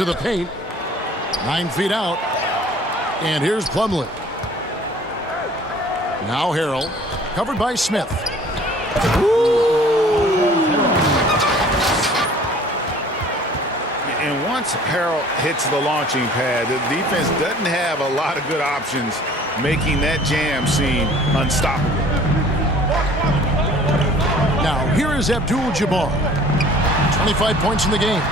to the paint. 9 feet out. And here's Plumlee. Now Harrell. Covered by Smith. And once Harrell hits the launching pad, the defense doesn't have a lot of good options, making that jam seem unstoppable. Now here is Abdul-Jabbar. 25 points in the game.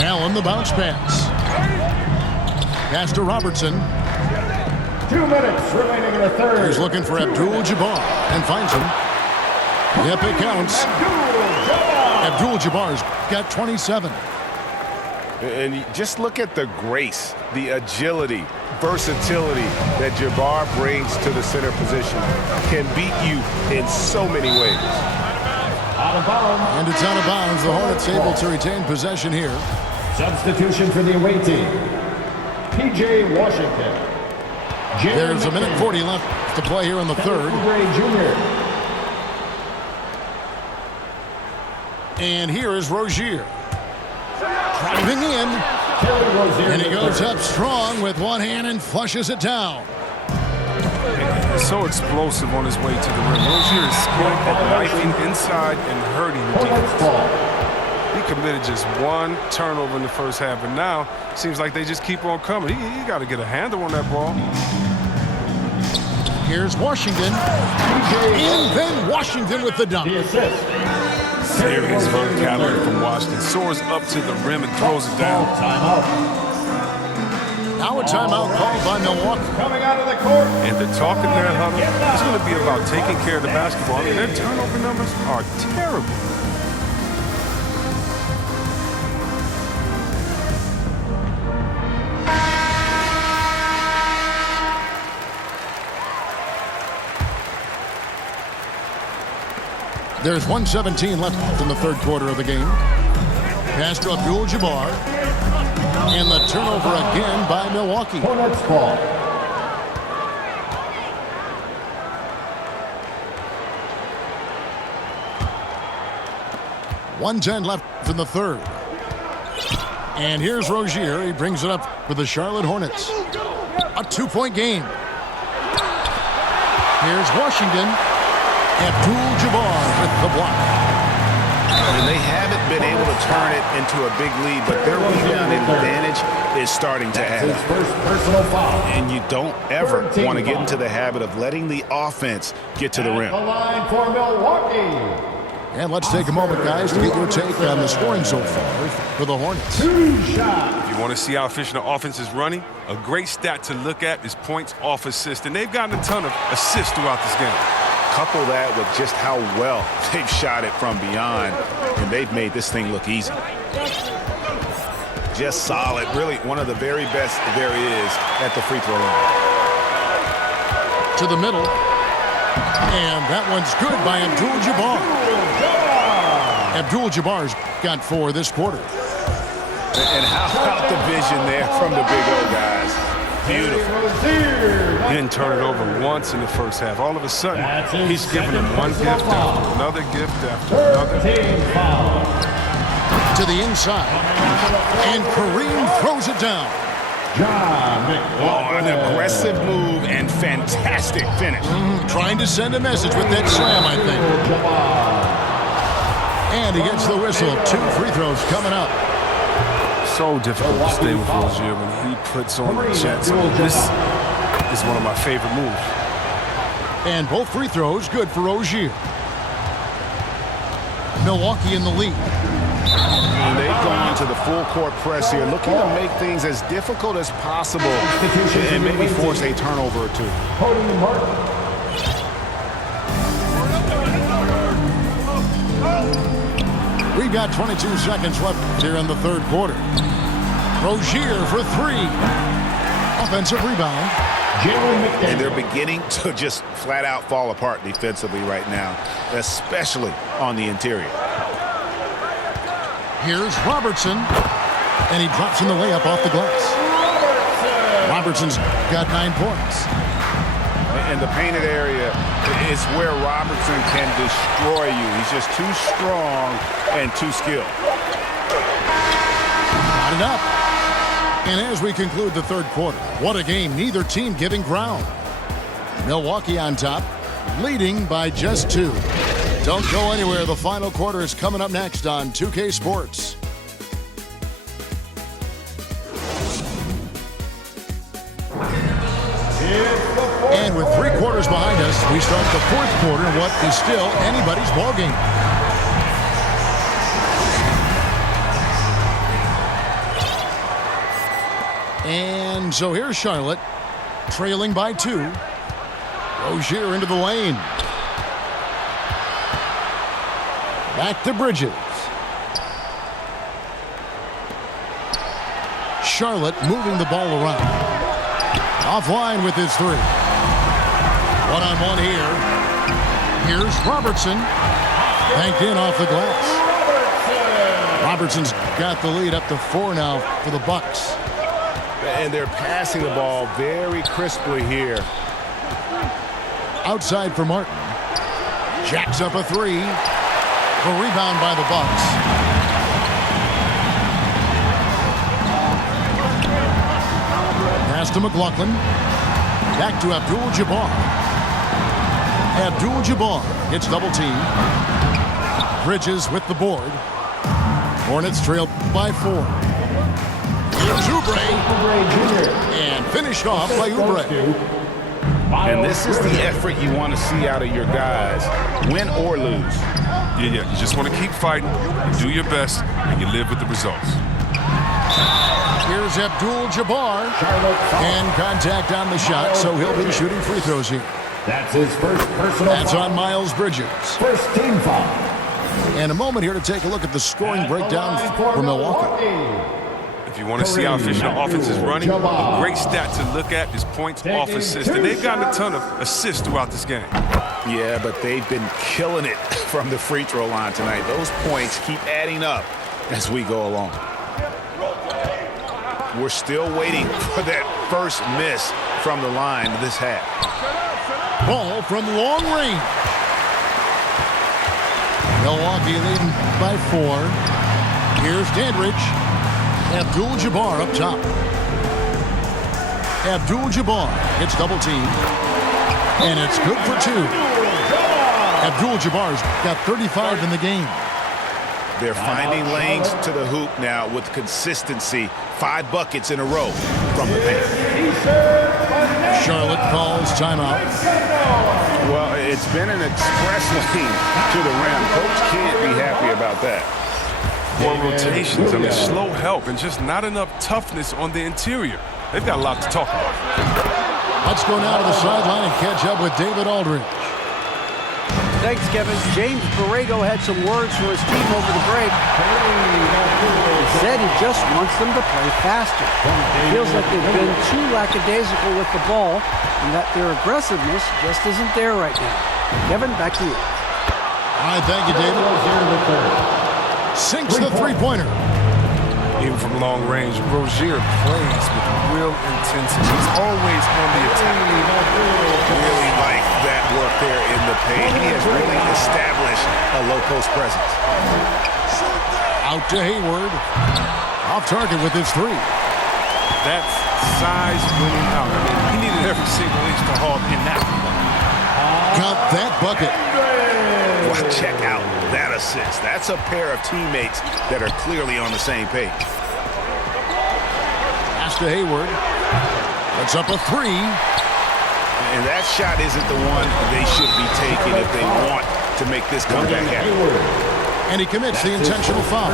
Allen the bounce pass. Pass to Robertson. 2 minutes remaining in the third. He's looking for Abdul-Jabbar and finds him. Yep, it counts. Abdul-Jabbar's got 27. And just look at the grace, the agility, versatility that Jabbar brings to the center position. Can beat you in so many ways. Out of bounds. And it's out of bounds. The Hornets able to retain possession here. Substitution for the away team. P.J. Washington. There's a minute 40 left to play here in the third. Jr. And here is Rozier. Driving in. And he goes up strong with one hand and flushes it down. So explosive on his way to the rim. Rozier is skilled at knifing inside and hurting the defense. He committed just one turnover in the first half, and now it seems like they just keep on coming. He got to get a handle on that ball. Here's Washington. And then Washington with the dunk. Serious verticality from Washington. Soars up to the rim and throws it down. Now a timeout called by Milwaukee. Coming out of the court. And the talk in their huddle is going to be about taking care of the basketball. I mean, their turnover numbers are terrible. There's 1:17 left in the third quarter of the game. Pass to Abdul-Jabbar. And the turnover again by Milwaukee. Hornets ball. .110 left in the third. And here's Rozier. He brings it up for the Charlotte Hornets. A 2-point game. Here's Washington. Abdul-Jabbar with the block. And they haven't been able to turn it into a big lead, but their rebounding advantage is starting to add His first personal foul. And you don't ever want to get into the habit of letting the offense get to the rim. The line for Milwaukee. And let's take a moment, guys, to get your take on the scoring so far for the Hornets. 2 shots. If you want to see how efficient the offense is running, a great stat to look at is points off assist. And they've gotten a ton of assists throughout this game. Couple that with just how well they've shot it from beyond, and they've made this thing look easy. Just solid. Really one of the very best there is at the free throw line. To the middle. And that one's good by Abdul-Jabbar. Abdul-Jabbar's got 4 this quarter. And how about the vision there from the Big O guys? Beautiful. He didn't turn it over once in the first half. All of a sudden, he's giving them one gift after another gift after another. To the inside. And Kareem throws it down. Oh, an aggressive move and fantastic finish. Trying to send a message with that slam, I think. And he gets the whistle. 2 free throws coming up. So difficult to stay with Rozier when he puts on the Jets. I mean, this is one of my favorite moves. And both free throws good for Rozier. Milwaukee in the lead. And they've gone to the full court press here, looking to make things as difficult as possible and maybe force a turnover or 2. We've got 22 seconds left here in the third quarter. Rozier for 3. Offensive rebound. And they're beginning to just flat out fall apart defensively right now, especially on the interior. Here's Robertson. And he drops in the layup off the glass. Robertson's got 9 points. And the painted area is where Robertson can destroy you. He's just too strong and too skilled. up. And as we conclude the third quarter, what a game. Neither team giving ground. Milwaukee on top, leading by just 2. Don't go anywhere. The final quarter is coming up next on 2K Sports. And with 3 quarters behind us, we start the fourth quarter in what is still anybody's ballgame. And so here's Charlotte, trailing by 2. Rozier into the lane. Back to Bridges. Charlotte moving the ball around. Offline with his 3. One-on-one here. Here's Robertson. Banked in off the glass. Robertson's got the lead up to 4 now for the Bucks. And they're passing the ball very crisply here. Outside for Martin. Jacks up a 3. The rebound by the Bucks. Pass to McLaughlin. Back to Abdul-Jabbar. Abdul-Jabbar gets double teamed. Bridges with the board. Hornets trailed by 4. Here's Oubre. And finished off by Oubre. And this is the effort you want to see out of your guys, win or lose. Yeah, you just want to keep fighting, you do your best, and you live with the results. Here's Abdul-Jabbar. And contact on the shot, so he'll be shooting free throws here. That's his first personal That's foul. on Miles Bridges. First team foul. And a moment here to take a look at the scoring breakdown for Milwaukee. If you want to see how efficient the offense is running, a great stat to look at is points off assists. And they've gotten a ton of assists throughout this game. Yeah, but they've been killing it from the free throw line tonight. Those points keep adding up as we go along. We're still waiting for that first miss from the line this half. Ball from long range. Milwaukee leading by 4. Here's Dandridge. Abdul-Jabbar up top. Abdul-Jabbar gets double teamed. And it's good for 2. Abdul-Jabbar's got 35 in the game. They're finding lanes to the hoop now with consistency. 5 buckets in a row from the paint. Charlotte calls timeout. Well, it's been an express lane to the rim. Coach can't be happy about that. More rotations, I mean, slow help, and just not enough toughness on the interior. They've got a lot to talk about. Let's go now to the sideline and catch up with David Aldridge. Thanks, Kevin. James Borrego had some words for his team over the break. He said he just wants them to play faster. It feels like they've been too lackadaisical with the ball and that their aggressiveness just isn't there right now. Kevin, back to you. All right, thank you, David. Sinks the three-pointer. Even from long range, Rozier plays with real intensity. He's always on the attack. Really like that work there in the paint. He has really established a low post presence. Out to Hayward. Off target with his 3. That's size winning out. I mean, he needed every single inch to haul in that one. Count that bucket. Well, check out that assist. That's a pair of teammates that are clearly on the same page. Pass to Hayward. Puts up a 3. And that shot isn't the one they should be taking if they want to make this comeback happen. And he commits the intentional foul.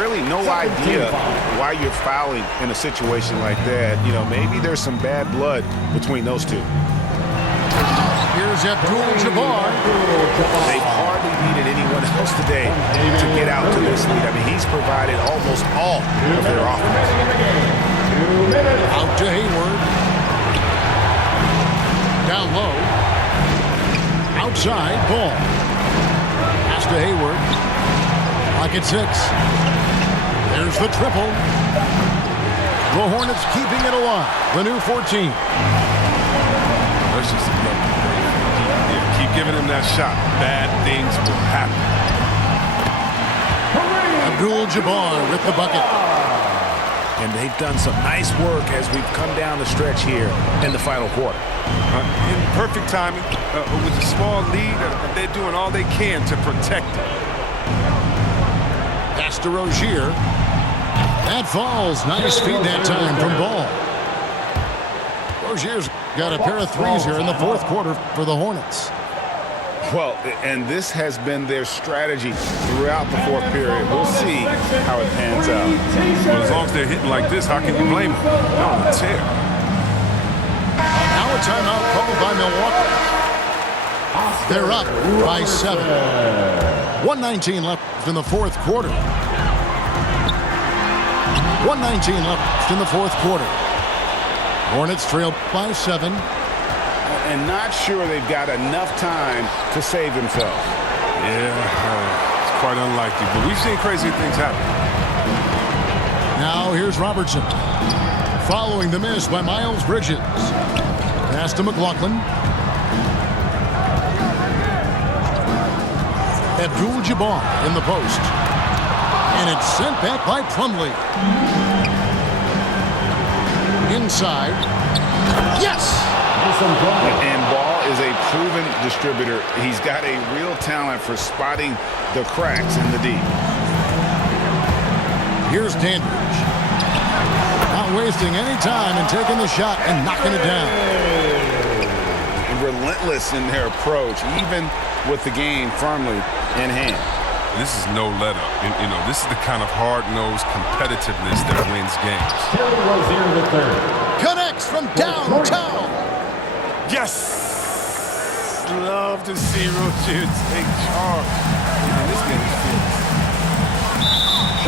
Really no idea why you're fouling in a situation like that. You know, maybe there's some bad blood between those two. Here's Abdul-Jabbar. They've hardly needed anyone else today to get out to this lead. I mean, he's provided almost all of their offense. Out to Hayward. Down low. Outside, ball. Pass to Hayward. Pocket 6. There's the triple. The Hornets keeping it alive. The new 14. That's just a lucky break. Keep giving him that shot. Bad things will happen. Abdul-Jabbar with the bucket. And they've done some nice work as we've come down the stretch here in the final quarter. In perfect timing, with a small lead, they're doing all they can to protect it. Pass to Rozier. That falls. Nice feed that time from Ball. Rozier's got a pair of threes here in the fourth quarter for the Hornets. Well, and this has been their strategy throughout the fourth period. We'll see how it pans out. Well, as long as they're hitting like this, how can you blame them? They're on a tear. Now a timeout called by Milwaukee. They're up by 7. 1:19 left in the fourth quarter. 1:19 left in the fourth quarter. Hornets trail by 7. And not sure they've got enough time to save themselves. Yeah, it's quite unlikely, but we've seen crazy things happen. Now here's Robertson. Following the miss by Miles Bridges. Pass to McLaughlin. Abdul-Jabbar in the post. And it's sent back by Plumlee. Inside. Yes! And Ball is a proven distributor. He's got a real talent for spotting the cracks in the D. Here's Dandridge. Not wasting any time and taking the shot and knocking it down. And relentless in their approach, even with the game firmly in hand. This is no let-up. You know, this is the kind of hard-nosed competitiveness that wins games. Terry Rozier the third. Connects from downtown. Yes! Love to see Rozier take charge. Man, this game is finished.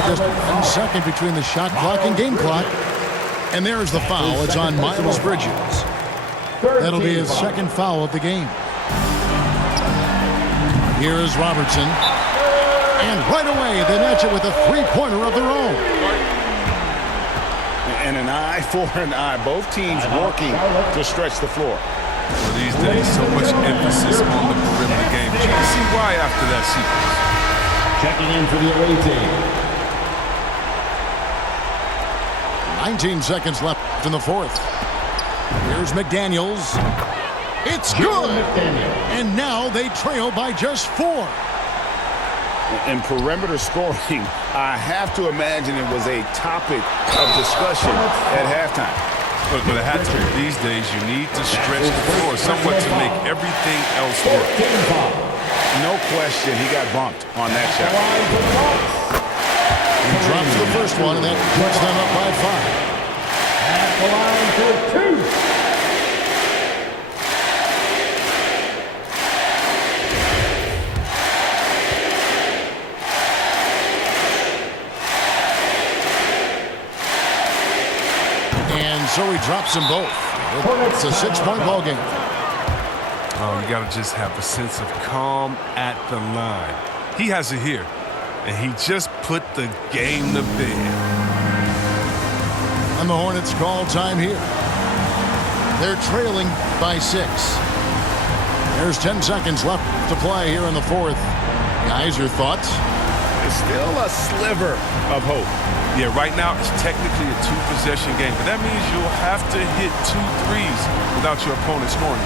Just 1 second between the shot clock and game clock. And there's the foul. It's on Miles Bridges. That'll be his second foul of the game. Here is Robertson. And right away, they match it with a three-pointer of their own. And an eye for an eye. Both teams working to stretch the floor. Well, these days, so much emphasis on the perimeter game. But you can see why after that sequence. Checking in for the away team. 19 seconds left in the fourth. Here's McDaniels. It's good. And now they trail by just 4. In perimeter scoring, I have to imagine it was a topic of discussion at halftime. But it had to be. These days, you need to stretch the floor somewhat to make everything else work. No question, he got bumped on that shot. He drops the first one, and that puts them up by 5. At the line for 2. So he drops them both. It's a 6-point ball game. Oh, you got to just have a sense of calm at the line. He has it here, and he just put the game to bed. And the Hornets call time here. They're trailing by 6. There's 10 seconds left to play here in the fourth. Guys, your thoughts? There's still a sliver of hope. Yeah, right now it's technically a 2-possession game, but that means you'll have to hit 2 threes without your opponent scoring.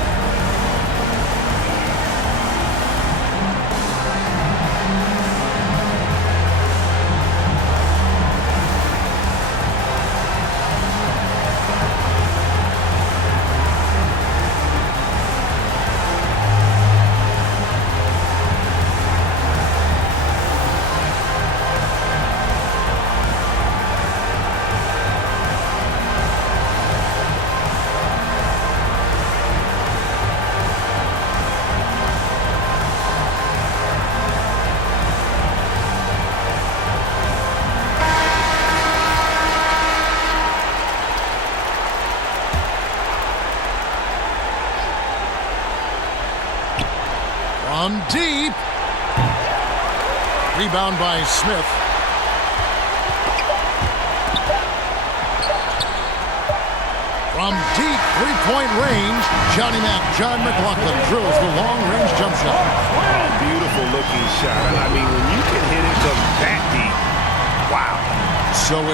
From deep. Rebound by Smith. From deep three-point range, Johnny Mack, John McLaughlin drills the long-range jump shot. Beautiful looking shot. I mean, when you can hit it from that deep, So it